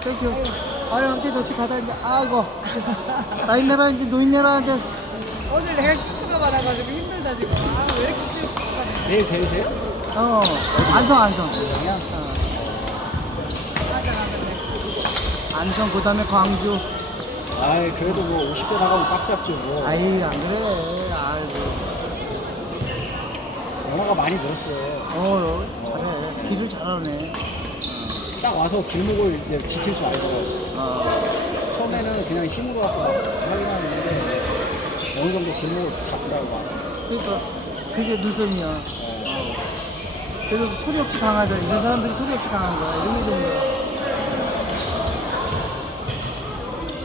땡큐. 아유, 함께 같이 가자, 이제. 아이고. 나인네라, 이제 노인네라, 이제. 오늘 내가 실수가 많아가지고 힘들다 지금. 아, 왜 이렇게 실수가 많아? 내일 되세요? 어, 안성, 안성. 어. 안성, 그 다음에 광주. 아이 그래도 뭐 50대 나가면 꽉 잡죠 뭐. 아이, 안 그래. 아이고. 연화가 많이 늘었어요 어, 잘해. 길을 잘하네. 딱 와서 길목을 이제 지킬 줄 어. 처음에는 그냥 힘으로 갖고 하긴 하는데 어느 정도 길목을 잡더라고 와서 그러니까, 그게 눈썹이야. 그래서 소리 없이 강하죠. 이런 사람들이 소리 없이 강한 거야. 이런 게 좋은 거야.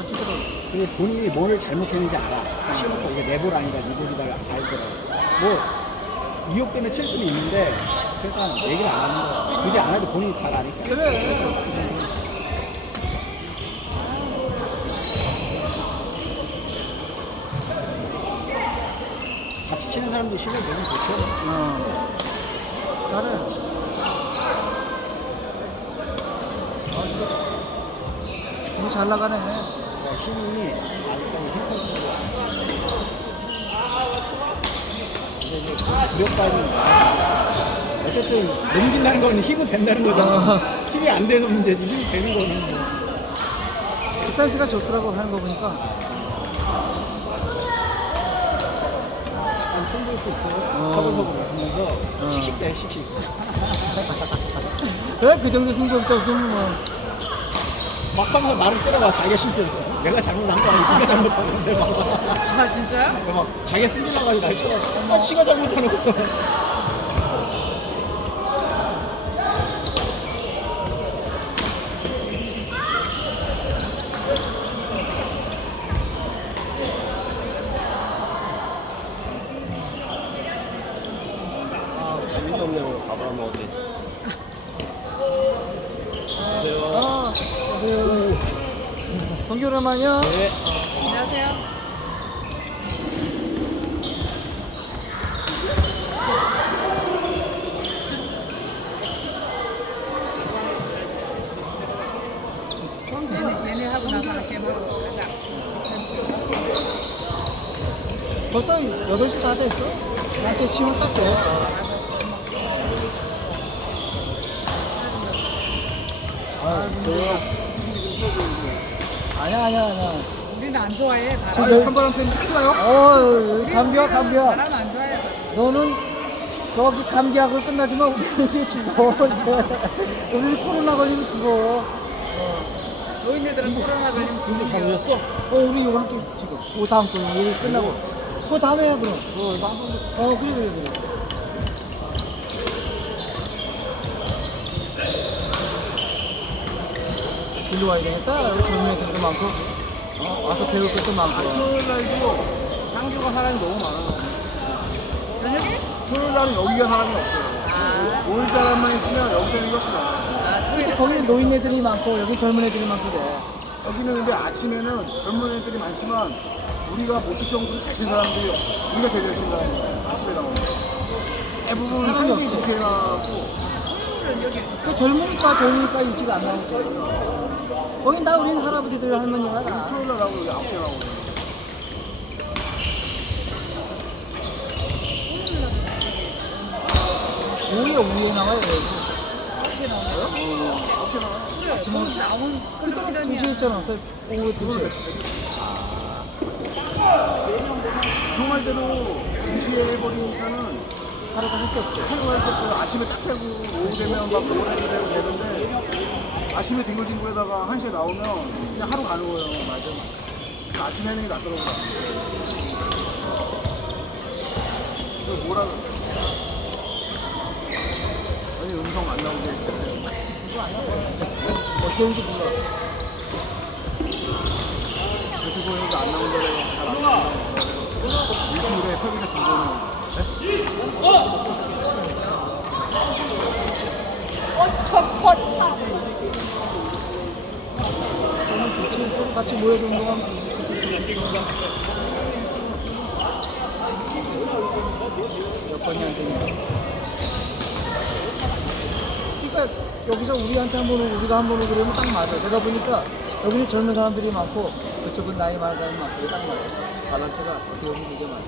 어찌더라도. 그리고 본인이 뭘 잘못했는지 알아 치워놓고 이게 내볼 아니다 네 볼이다 알더라고 뭐 이욕 때문에 칠 수는 있는데 그러니까 얘기를 안 하는 거야 굳이 안 해도 본인이 잘 아니까 그래. 같이 치는 사람도 실력 내면 좋죠 어. 잘해. 너무 잘 나가네. 그러니까 힘이 아직까지 힘들고 근데 이제 두렵다는 어쨌든 넘긴다는 건 힘은 된다는 거잖아. 힘이 안 돼서 문제지. 힘이 되는 거는 뭐. 그 센스가 좋더라고 하는 거 보니까. 한 승부욕도 있어요. 어. 서고서고 웃으면서 씩씩대 씩씩. 왜 그 정도 승부욕도 없으면 뭐. 막 하면서 나를 째려봐 자기가 실수해 내가 잘못한 거 아니고 네가 잘못한 건데 막, 아, 진짜요? 막 자기가 승질나 가지고 날 쳐요 아 지가 잘못하는 거잖아 아, 재미가 없네요. 밥을 한번 어디. 아, 네. 동기 오랜만이야. 안녕하세요. 얘네, 얘네 하고 나서 할게 뭐 가자. 벌써 8시 다 됐어. 나한테 치면 딱 돼. 아, 아니야, 아니야, 아니야. 우리는 안 좋아해. 지금 바람. 찬바람 쌤 큰가요? 어, 감기야, 감기야. 바람 안 좋아해. 너는 거기 감기하고 끝나지만 우리 이제 죽어. 이제. 우리 코로나 걸리면 죽어. 노인네들은 코로나 걸리면 죽는. 오셨어? 어, 우리 이거 함께 지금. 그 다음 거, 이거 끝나고. 그거 다음에 해, 그럼. 어 이거 한번 어, 그래, 그래, 그래. 일로 와야 되겠다. 여기 젊은 애들도 많고. 어, 와서 배울 것도 많고. 토요일 날도 향주가 사람이 너무 많아. 저녁에? 토요일 날은 여기가 사람이 없어요. 아, 오일 사람만 있으면 훨씬 많아. 아, 근데 거기는 노인 애들이 많고, 여기 젊은 애들이 많고 그래. 여기는 근데 아침에는 젊은 애들이 많지만 우리가 못칠 정도로 잘 치는 사람들이. 우리가 되게 치는 사람이 아침에 나오는 대부분 사람이 토요일은 여기 그 젊으니까 젊으니까 일찍 안 나오지. 거긴 다 우리는 할아버지들 할머니가 다. 토요일 날 여기 아홉 시에 나오고. 오후에 오후에 나와요. 이렇게 나오나요? 아홉 시에 나와요. 아침 먹었어? 나온 그때. 2시에 했잖아. 서- 오후 2시에. 그 말대로 2시에 해버리니까는 하루가 할게 없죠. 하루가 이렇게 아침에 딱 하고 오후 되면 막 오래 되고 되는데 아침에 뒹굴뒹굴하다가 1시에 나오면 그냥 하루 가는 거예요. 맞아. 아침 해는 게 낫더라고요. 그 뭐라 그래. 아니 음성 안 나오게 어떻게 하는지 몰라. 유튜브에도 안 나온다고 잘안 나온다고 유튜브에 펴기가 들어오는 너무 좋지. 서로 같이 모여서 운동하면 몇 번이 안 되니까. 그러니까 여기서 우리한테 한 번 오고 우리가 한 번 오고 그러면 딱 맞아. 내가 보니까 여기는 젊은 사람들이 많고 그쪽은 나이 많은 사람이 많고 딱 맞아. 밸런스가 어떻게 보면 되게 맞아.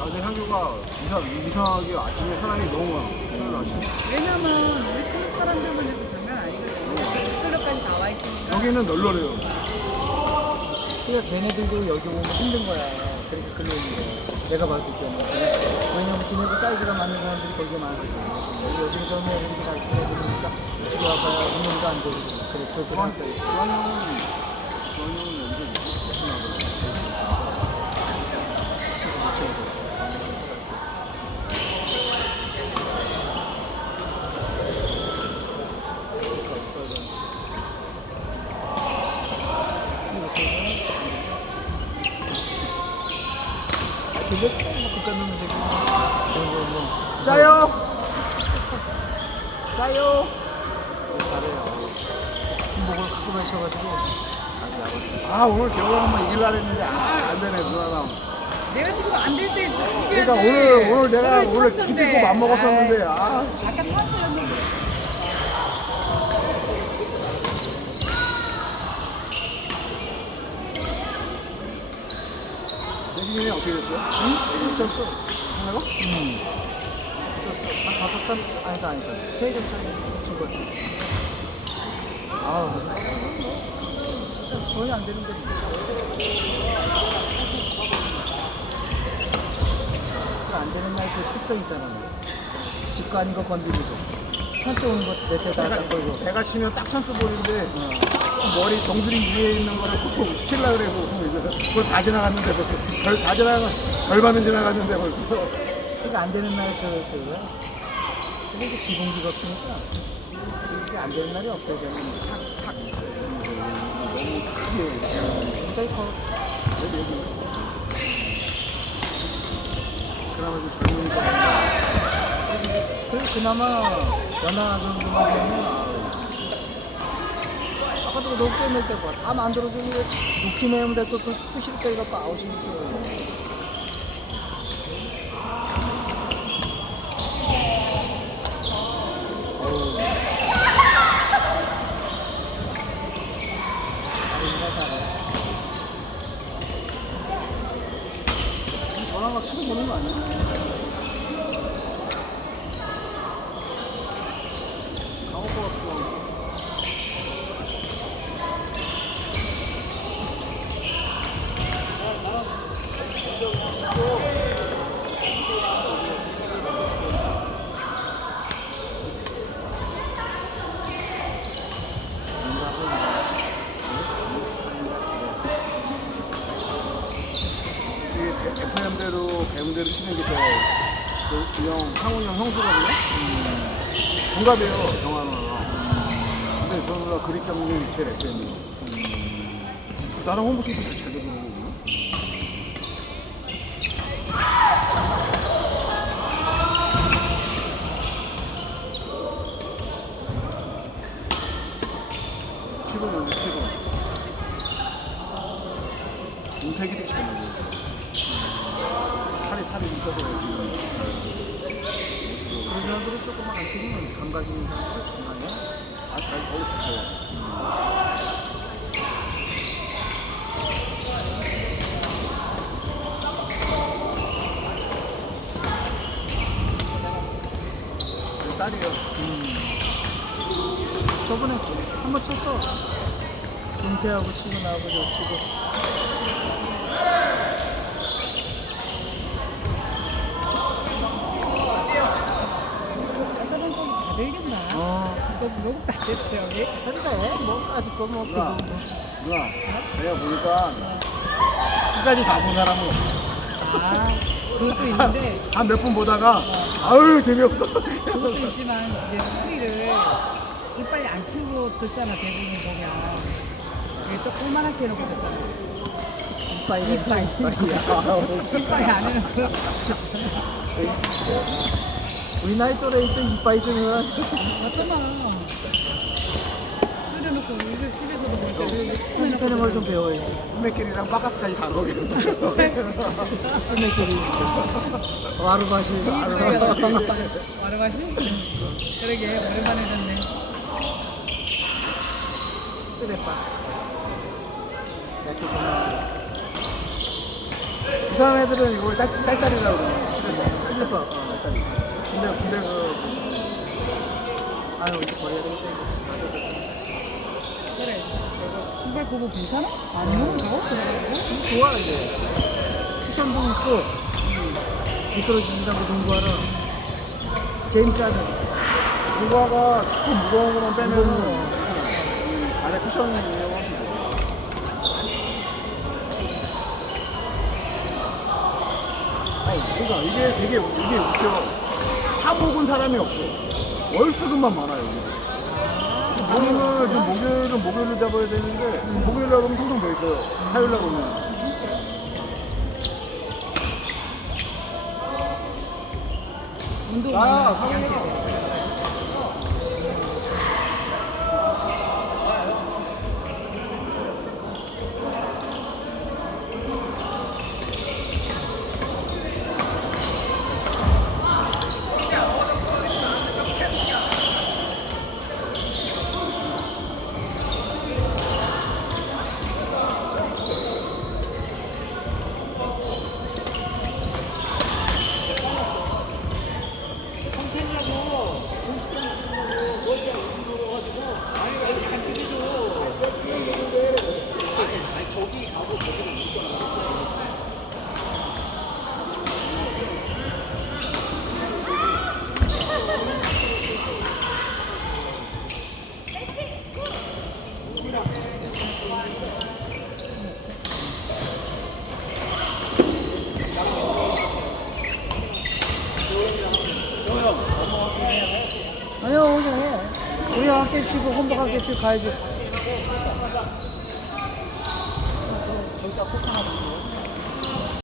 아, 근데 향규가 이상, 이상하게 아침에 사람이 너무 많아. 왜냐면 우리 클럽 사람들만 해도 장난 아니거든. 클럽까지 나와 있으니까. 여기는 널널해요. 그러니까 걔네들도 여기 오면 힘든 거야. 그러니까 글로 오는 거야. 내가 봤을 때는. 왜냐면 지네들 사이즈가 맞는 사람들이 거기에 많거든. 여기 젊은 애들도 잘 지내고 그러니까 집에 와봐야 운동도 안 되고 그래, 그렇게 주한, 생각해. 주한 형은, 주한 형은 여기서 있구나. 근데 뭐 그깟 그런 거 뭐. 짜요! 짜요! 잘해요. 외쳐가지고 아주 알았어. 아, 오늘 겨울 한번 이길라 했는데, 아, 안 되네, 누나랑. 내가 지금 안 될 때. 그러니까 오늘, 오늘 내가 원래 기피고 맘먹었었는데, 아. 아까 찬스였는데. 내기님이 어떻게 됐어요? 응? 졌어. 하나가? 응. 졌어. 한 다섯 점, 아니다, 아니다. 세점 차이 진 거지. 아우. 진짜 전혀 안 되는데. 안 되는 날 그 특성 있잖아. 집거 아닌 거 건드리고. 찬스 오는 거내때다 딱 걸고. 배가 치면 딱 찬스 볼인데, 어. 머리 정수리 위에 있는 거를 꼭 칠라 그래고, 그걸 다 지나갔는데, 벌써. 절, 다 지나가, 절반은 지나갔는데, 벌써. 그러니까 안 되는 날 그, 그거. 근데 이제 기본기가 없으니까. 이게 안 되는 날이 없어야 되는 탁, 탁. 굉장히 커. 그나마 좀 젊으니까. 그래서 그나마 연하 정도만 되면 그 높게 낼 때고 다 만들어주는 게 높게 내면 될거 그 푸실 때가 또 아웃이니까 어우. 아이가 잘해 전화가 크게 보는 거 아니야? 강호 거 같기도 하고. 이게 FM대로 배우대로 치는 게 저, 그, 형, 상훈이 형 형수 거든요? 동갑이에요, 정한호랑. 근데 저는 그립 경님 제일 FM이에요. 나랑 홍보수도 잘 되는 거거든요? 치고 여기 치고. 윤택이도 잘 먹어요. 살이 살이 있어서 지금 그런 사람들은 조금만 안 뛰면 감각이 있는 사람들이 정말요 아잘 어렸어요. 내 딸이에요. 저번에 한 번 쳤어. 은퇴하고 치고 나하고 저 치고. 따뜻한 소리 다 들겠나? 어. 이거 녹음 다 됐어, 여기. 근데 뭐 아직 거뭐 그거 누나. 뭐. 누나, 내가 보니까 끝까지 다 본 사람은 없어. 아, 그것도 있는데, 한몇 분 보다가 아유 재미없어. 그것도 있지만, 이제 소리를 이빨이 안 키우고 듣잖아, 대부분 보면. 이게 조그만하게 해놓고 듣잖아. 이빨이. 이빨이 안 해놓고. 우리 나이 또래 있던 이빨 있으면 맞잖아. 줄여놓고, 우리 집에서도 볼 때, 이렇게 패는 걸 좀 배워야지. 스매킬이랑 바카스까지 다 넣어야겠다. 스매끼리 와르바시. 와르바시? 그러게 오랜만에 듣네. 쓰레빠. 부산 애들은 이걸 딸, 딸딸이라고 그러네. 아유, 이제 버려야 되겠다. 그래 저거 신발 그거 괜찮아? 안 무거워 저거? 그래가지고? 좋아, 이제. 쿠션도 있고, 미끄러지지도 않고 농구하러. 제임스 하든. 누가가 조금 무거운 거만 빼면은 이 안에 쿠션이 훨씬 좋아. 아, 그러니까 이게 되게, 이게 웃겨. 사복은 사람이 없어. 월수금만 많아요. 오늘 지금 목요일은 목요일을 잡아야 되는데, 목요일 날 오면 통통 돼 있어요. 화요일 날 오면. 운동 아, 상훈이가. 때문에. 아니요, 혼자 해. 우리가 함께 치고, 혼자